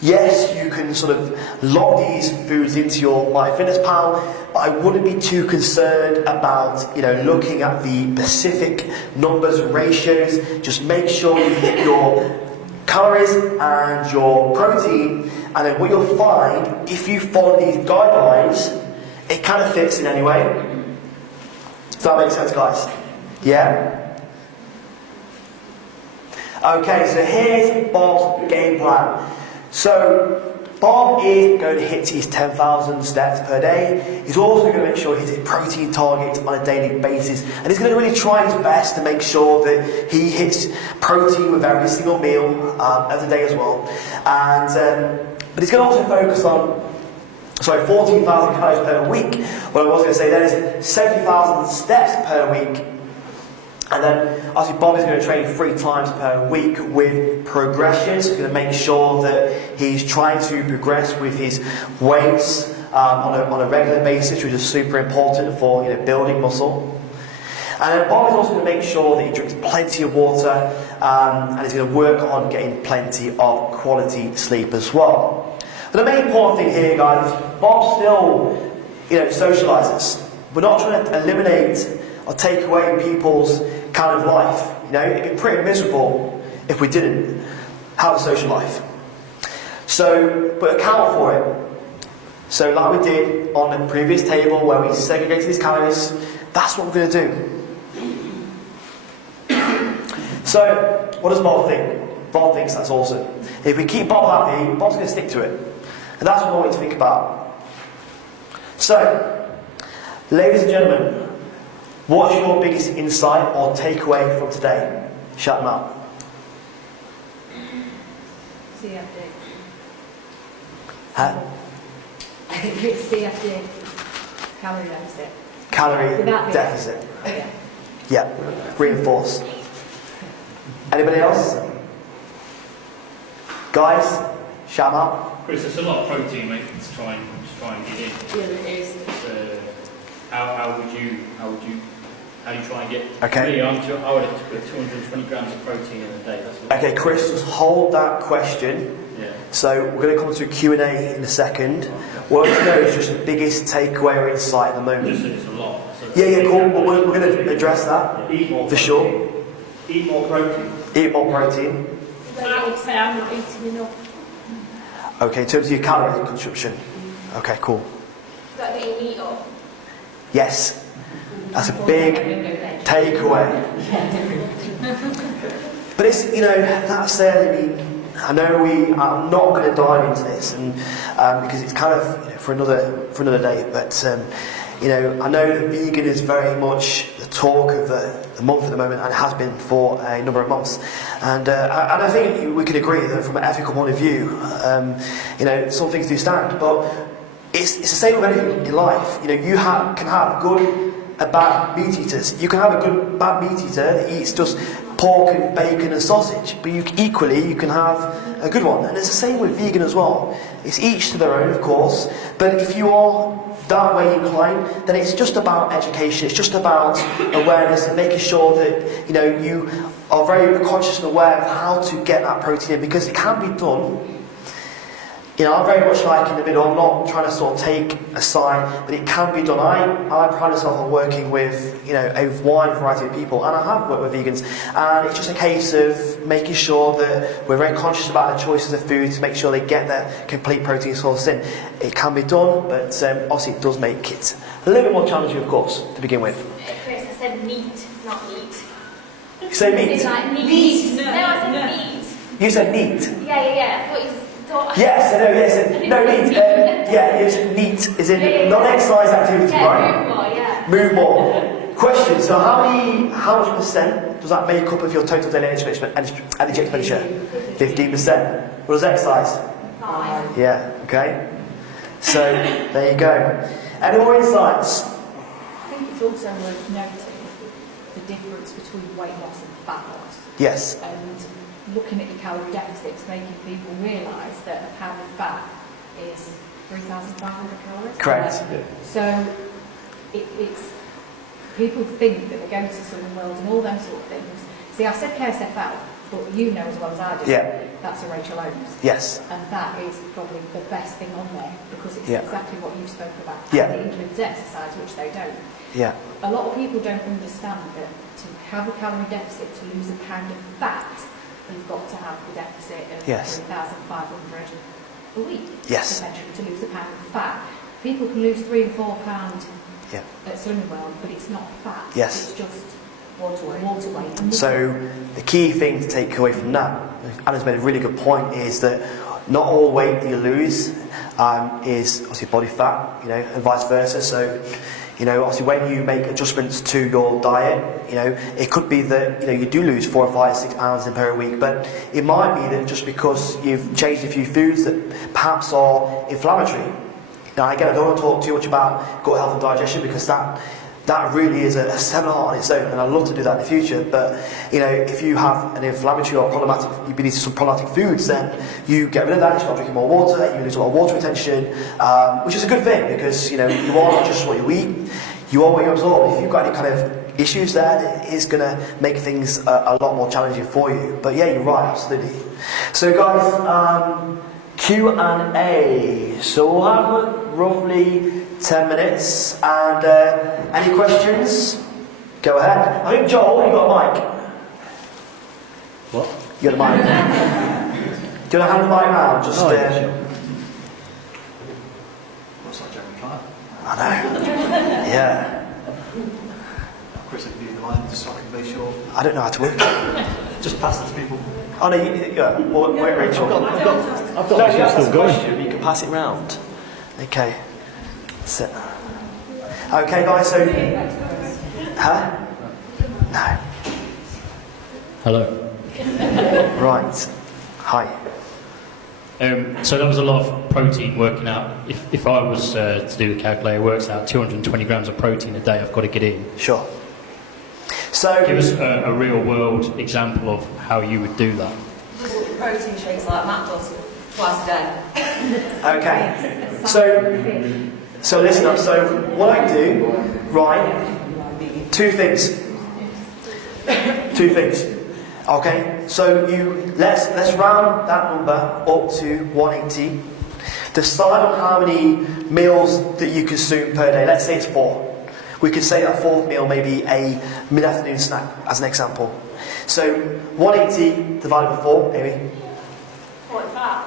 Yes, you can sort of lock these foods into your MyFitnessPal, but I wouldn't be too concerned about, looking at the specific numbers and ratios. Just make sure you hit your calories and your protein, and then what you'll find, if you follow these guidelines, it kind of fits in anyway. Does that make sense, guys? Yeah? Okay, so here's Bob's game plan. So, Bob is going to hit his 10,000 steps per day. He's also going to make sure he hits his protein target on a daily basis. And he's going to really try his best to make sure that he hits protein with every single meal of the day as well. And but he's going to also focus on 14,000 calories per week. What I was going to say then is 70,000 steps per week. And then, obviously, Bob is going to train 3 times per week with progression. So he's going to make sure that he's trying to progress with his weights on a regular basis, which is super important for building muscle. And then Bob is also going to make sure that he drinks plenty of water, and he's going to work on getting plenty of quality sleep as well. But the main important thing here, guys, is Bob still, socialises. We're not trying to eliminate or take away people's kind of life. It'd be pretty miserable if we didn't have a social life. So, but account for it. So like we did on the previous table where we segregated these calories, that's what we're going to do. So, what does Bob think? Bob thinks that's awesome. If we keep Bob happy, Bob's going to stick to it. And that's what I want you to think about. So, ladies and gentlemen, what's your biggest insight or takeaway from today? Shut them up. CFD. Huh? It's CFD. Calorie deficit. Calorie Without the- deficit. Yeah. Yeah. Reinforce. Anybody else? Guys, shut them up. Chris, there's a lot of protein, mate, to try and get in. Yeah, it is. How do you try and get? Okay. Me, I would have to put 220 grams of protein in a day. That's what. Okay, Chris, just hold that question. Yeah. So we're going to come to a Q&A in a second. What I want to know is just the biggest takeaway or insight at the moment. Just that it's a lot. So Yeah, cool. Well, we're going to address that Eat more for protein. sure. Eat more protein. Eat more protein. I would say I'm not eating enough. Okay, in terms of your calorie consumption. Okay, cool. Is that getting meat up? Yes. That's a big takeaway. But it's, that said, I mean, I know I'm not going to dive into this, and because it's kind of for another day. But I know that vegan is very much the talk of the month at the moment, and it has been for a number of months. And I think we could agree that from an ethical point of view, some things do stand, but it's the same with anything in life. You can have good and bad meat eaters. You can have a good bad meat eater that eats just pork and bacon and sausage, but you can have a good one. And it's the same with vegan as well. It's each to their own, of course, but if you are that way inclined, then it's just about education, it's just about awareness and making sure that you are very conscious and aware of how to get that protein in, because it can be done. I'm very much like in the middle. I'm not trying to sort of take a side, but it can be done. I pride myself on working with a wide variety of people, and I have worked with vegans, and it's just a case of making sure that we're very conscious about the choices of food to make sure they get their complete protein source in. It can be done, but obviously it does make it a little bit more challenging, of course, to begin with. Chris, I said meat, not meat. You say meat? It's like meat. No, I said meat. You said neat? Yeah. I thought you thought. Yes, I know, yes. No, neat. It's neat, is in non-exercise activity, right? Move more, yeah. Move more. Question, so how much percent does that make up of your total daily energy expenditure? 15%. What does exercise? 5. Yeah, okay. So, there you go. Any more insights? I think it's also worth noting the difference between weight loss and fat loss. Yes. And looking at your calorie deficits, making people realise that a pound of fat is 3,500 calories. Correct. So it's people think that they go to Southern World and all them sort of things. See, I said KSFL, but you know as well as I do, that's a Rachel Holmes. Yes. And that is probably the best thing on there, because it's Yeah. exactly what you spoke about. Yeah. And it includes exercise, which they don't. Yeah. A lot of people don't understand that to have a calorie deficit, to lose a pound of fat, you've got to have the deficit of Yes. 3,500 a week. Yes. Essentially, to lose a pound of fat. People can lose 3 and 4 pounds Yeah. at Slimming World, but it's not fat. Yes. It's just water weight. And So the key thing to take away from that, Anna's made a really good point, is that not all weight that you lose is obviously body fat, and vice versa. So, obviously when you make adjustments to your diet, it could be that, you do lose 4 or 5, 6 pounds in per week, but it might be that just because you've changed a few foods that perhaps are inflammatory. Now, again, I don't want to talk too much about gut health and digestion, because that really is a seminar on its own, and I'd love to do that in the future. But if you have an inflammatory or problematic, you've been eating some problematic foods, then you get rid of that. You start drinking more water, you lose a lot of water retention, which is a good thing, because you are not just what you eat, you are what you absorb. If you've got any kind of issues there, it's going to make things a lot more challenging for you. But yeah, you're right, absolutely. So guys, Q&A. So we'll have roughly 10 minutes, and any questions? Go ahead. I think Joel, you got a mic. What? You got a mic. Do you want to hand the mic round? Just. Oh, yeah, sure. Looks like Jeremy Clark. I know. Yeah. Chris, I can use the mic just so I can make sure. I don't know how to work it. Just pass it to people. Oh no, yeah. Wait, Rachel. I've got No, this yeah, still that's a going. question. You can pass it round. Okay. So. Okay, guys. So. Huh? No. Hello. Right. Hi. So that was a lot of protein working out. If I was to do the calculator, it works out 220 grams of protein a day I've got to get in. Sure. So Give us a real world example of how you would do that. Protein shakes like Matt does twice a day. okay. So listen up. So what I do, right? Two things. Okay. So let's round that number up to 180. Decide on how many meals that you consume per day. Let's say it's 4. We could say that fourth meal may be a mid-afternoon snack, as an example. So 180 divided by 4, Amy? 45.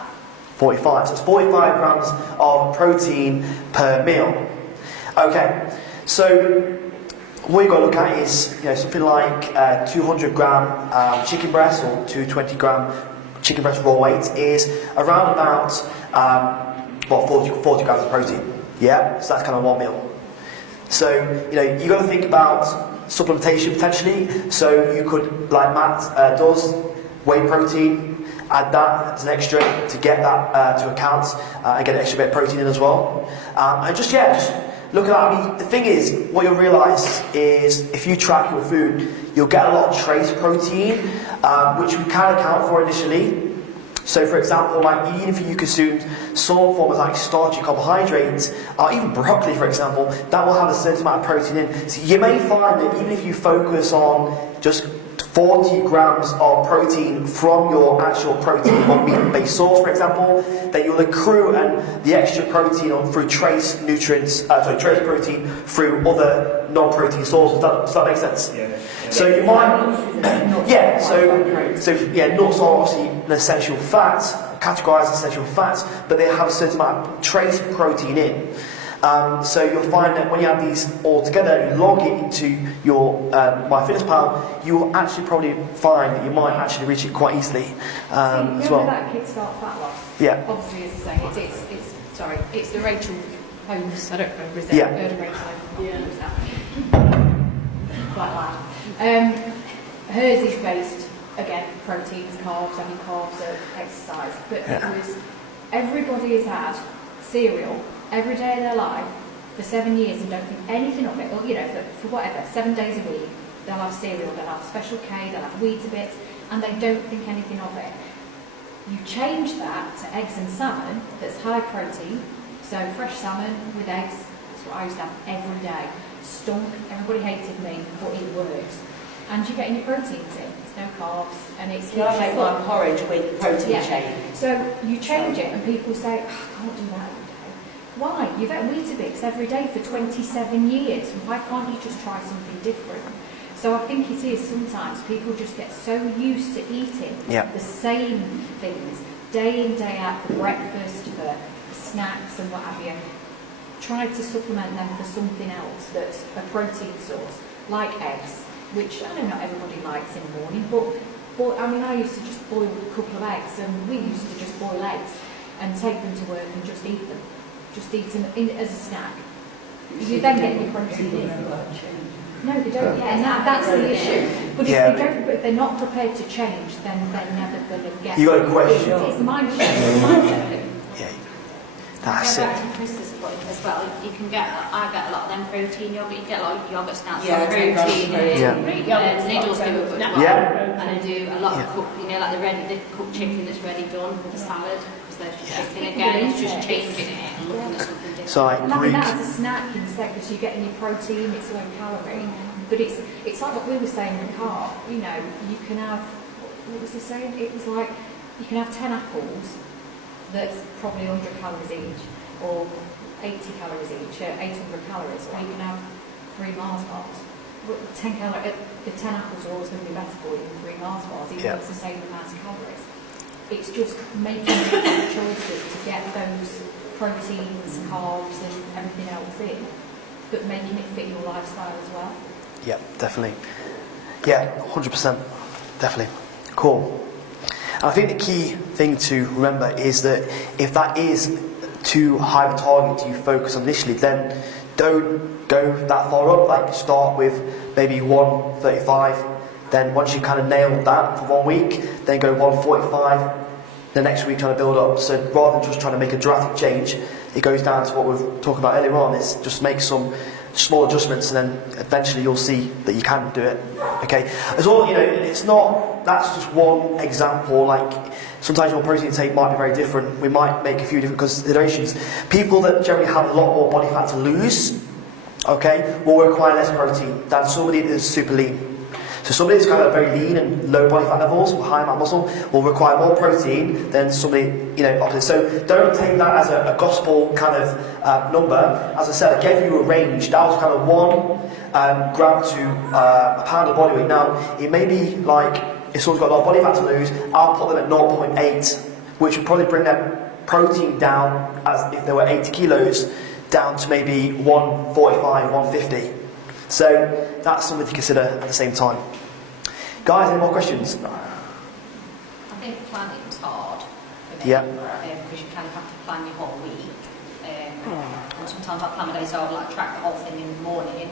45. So it's 45 grams of protein per meal. Okay. So what you've got to look at is, something like 200 gram chicken breast or 220 gram chicken breast raw weight is around about 40 grams of protein. Yeah. So that's kind of one meal. So, you've got to think about supplementation potentially. So you could, like Matt does, whey protein, add that as an extra to get that to account and get an extra bit of protein in as well. And just look at that. I mean, the thing is, what you'll realise is if you track your food, you'll get a lot of trace protein, which we can account for initially. So, for example, like even if you consume some form of like starchy carbohydrates, or even broccoli, for example, that will have a certain amount of protein in. So you may find that even if you focus on just 40 grams of protein from your actual protein or meat-based source, for example, then you'll accrue and the extra protein through trace protein through other non-protein sources. Does that make sense? Yeah. So you might, nuts are obviously an essential fat, categorised as essential fats, but they have a certain amount of trace protein in. So you'll find that when you add these all together, you log it into your MyFitnessPal, you will actually probably find that you might actually reach it quite easily as well. That kickstart fat loss. Yeah. Obviously, as I say, it's the Rachel Holmes. I don't remember his name. Yeah. Heard of Rachel Holmes. Yeah. Quite loud. Hers is based again proteins, carbs. I mean, carbs are exercise, but it was everybody has had cereal every day of their life for 7 years and don't think anything of it, or for whatever, 7 days a week, they'll have cereal, they'll have Special K, they'll have Weetabix, and they don't think anything of it. You change that to eggs and salmon, that's high protein, so fresh salmon with eggs, that's what I used to have every day. Stunk, everybody hated me, but it worked. And you're getting your proteins in, there's no carbs, and it's... Can I make my porridge with protein shake? So you change it and people say, I can't do that every day. Why? You've had Weetabix every day for 27 years. Why can't you just try something different? So I think it is sometimes people just get so used to eating the same things day in, day out, for breakfast, for snacks and what have you. Try to supplement them for something else that's a protein source, like eggs, which I know not everybody likes in the morning, but I mean, I used to just boil a couple of eggs, and we used to just boil eggs and take them to work and just eat them. Just eat them as a snack. You then get your protein in. No, they don't. And that's the issue. But if they're not prepared to change, then they're never going to get. You got a question? It's mindset thing. Yeah. That's it. Back to Chris's point as well. You can get, I get a lot of them protein yogurt. You get a lot of yogurt snacks with protein. And they just do it good. Yeah. And I do a lot of cooked, like the cooked chicken that's ready done with the salad. Because there's just chicken again. It's just changing it and looking at something different. So I And agree. that as a snack instead, because you're getting your protein, it's low calorie. But it's like what we were saying with carb. You can have, what was he saying? It was like, you can have 10 apples, that's probably 100 calories each, or 80 calories each, 800 calories, or you can have 3 Mars bars. But the 10 apples are always going to be better for you than 3 Mars bars, even though it's the same amount of calories. It's just making different choices to get those proteins, carbs, and everything else in, but making it fit your lifestyle as well. Yeah, definitely. Yeah, 100%. Definitely. Cool. And I think the key thing to remember is that if that is too high of a target to focus on initially, then don't go that far up. Like start with maybe 135 Then once you kind of nailed that for 1 week, then go 145. The next week trying to build up. So rather than just trying to make a drastic change, it goes down to what we were talking about earlier on, is just make some small adjustments, and then eventually you'll see that you can do it. Okay, as all, it's not, that's just one example. Like sometimes your protein intake might be very different. We might make a few different considerations. People that generally have a lot more body fat to lose, okay, will require less protein than somebody that is super lean. So somebody that's kind of very lean and low body fat levels, or high amount of muscle, will require more protein than somebody, opposite. So don't take that as a gospel kind of number. As I said, I gave you a range. That was kind of 1 gram to a pound of body weight. Now, it may be like, if someone's got a lot of body fat to lose, I'll put them at 0.8, which would probably bring their protein down, as if they were 80 kilos, down to maybe 145, 150. So that's something to consider at the same time. Guys, any more questions? I think planning's hard for me, Yeah. Because you kind of have to plan your whole week. And sometimes I plan my days, so I'll like track the whole thing in the morning,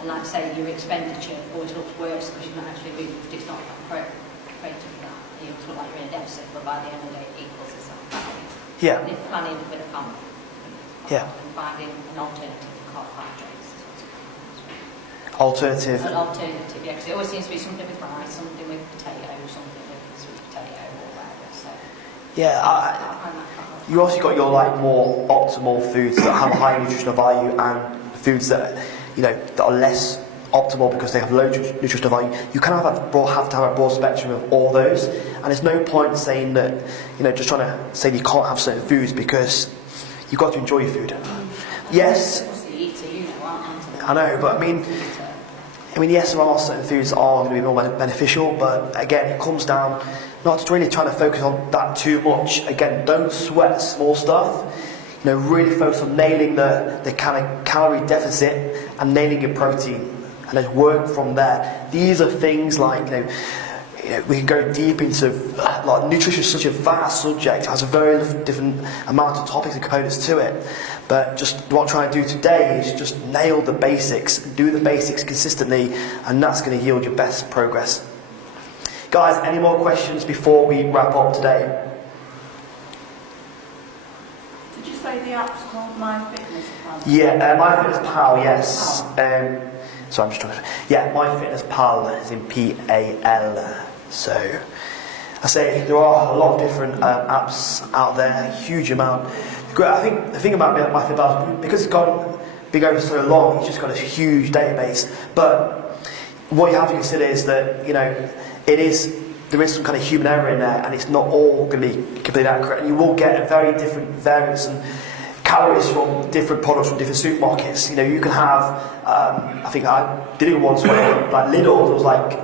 and like say your expenditure always looks worse because you're not actually moving, because it's not creative for that. You look like you're in a deficit, but by the end of the day it equals itself out. Yeah. And if planning a bit of fun, Yeah. and finding an alternative for carbohydrates. Alternative. An alternative, yeah, because it always seems to be something with rice, something with potato, something with sweet potato or whatever. So Yeah. I find that quite You also got your more optimal foods that have a higher nutritional value, and foods that that are less optimal because they have low nutritional value. You kind of have to have a broad spectrum of all those, and there's no point saying that just trying to say that you can't have certain foods, because you've got to enjoy your food. Yes. I know, but I mean, yes, there are certain foods that are going to be more beneficial, but again, it comes down not to really trying to focus on that too much. Again, don't sweat small stuff. Really focus on nailing the kind of calorie deficit and nailing your protein, and then work from there. These are things like we can go deep into, like, nutrition is such a vast subject. It has a very different amount of topics and components to it. But just what I'm trying to do today is just nail the basics, do the basics consistently, and that's going to yield your best progress. Guys, any more questions before we wrap up today? Did you say the app's called MyFitnessPal? Yeah, MyFitnessPal, yes. So I'm just trying to... Yeah, MyFitnessPal is in P-A-L. So, I say there are a lot of different apps out there, huge amount. I think the thing about MyFitnessPal, because it's been going for so long, it's just got a huge database. But what you have to consider is that, there is some kind of human error in there, and it's not all going to be completely accurate. And you will get a very different variance and calories from different products from different supermarkets. You can have, I think I did it once where, like Lidl, it was like,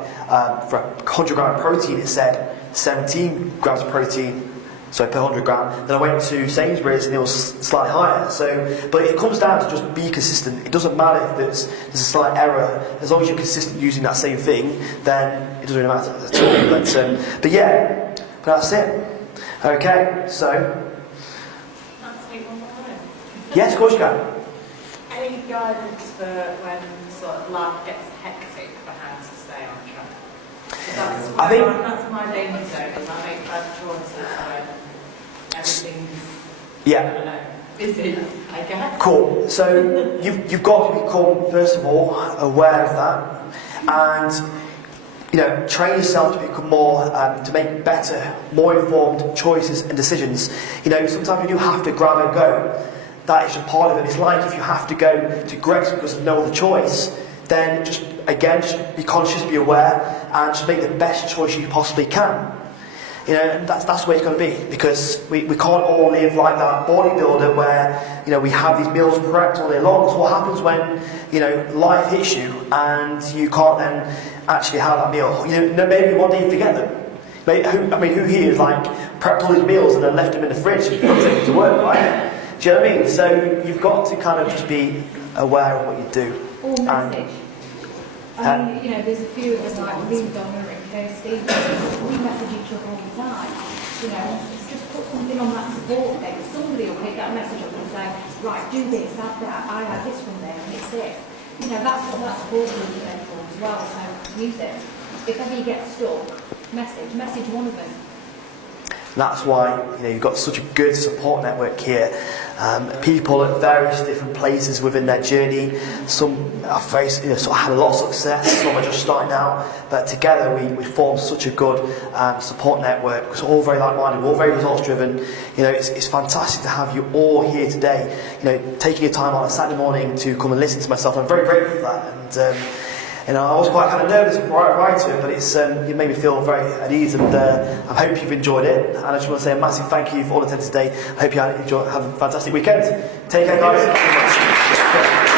for 100 gram of protein, it said 17 grams of protein, so per 100 gram. Then I went to Sainsbury's and it was slightly higher. So, but it comes down to just be consistent. It doesn't matter if there's a slight error. As long as you're consistent using that same thing, then it doesn't really matter at all. But yeah, that's it. Okay, so. Yes, of course you can. Any guidance for when sort of life gets hectic for how to stay on track? That's my danger zone, is I make bad choices when everything's busy, I guess. Cool. So you've got to become, first of all, aware of that, and train yourself to become more, to make better, more informed choices and decisions. Sometimes you do have to grab and go. That is just part of it. It's like if you have to go to Greggs because there's no other choice, then just be conscious, be aware, and just make the best choice you possibly can. And that's the way it's going to be, because we can't all live like that bodybuilder where we have these meals prepped all day long. So what happens when life hits you and you can't then actually have that meal? Maybe one day you forget them. Who here is like prepped all these meals and then left them in the fridge and not taken to work, right? Do you know what I mean? So you've got to kind of just be aware of what you do. Or message. There's a few of us like Lee, Donna and Kirsty. We message each other all the time. Just put something on that support thing. Somebody will pick that message up and say, right, do this, have that. I had this from there and it's this. That's support group there for as well. So to use it. If ever you get stuck, message one of us. That's why you've got such a good support network here. People at various different places within their journey. Some have faced, sort of had a lot of success. Some are just starting out. But together we form such a good support network. We're all very like-minded. We're all very results-driven. It's fantastic to have you all here today. Taking your time on a Saturday morning to come and listen to myself. I'm very grateful for that. And I was quite kind of nervous prior to it, but it made me feel very at ease, and I hope you've enjoyed it. And I just want to say a massive thank you for all attending today. I hope you have a fantastic weekend. Take care, guys.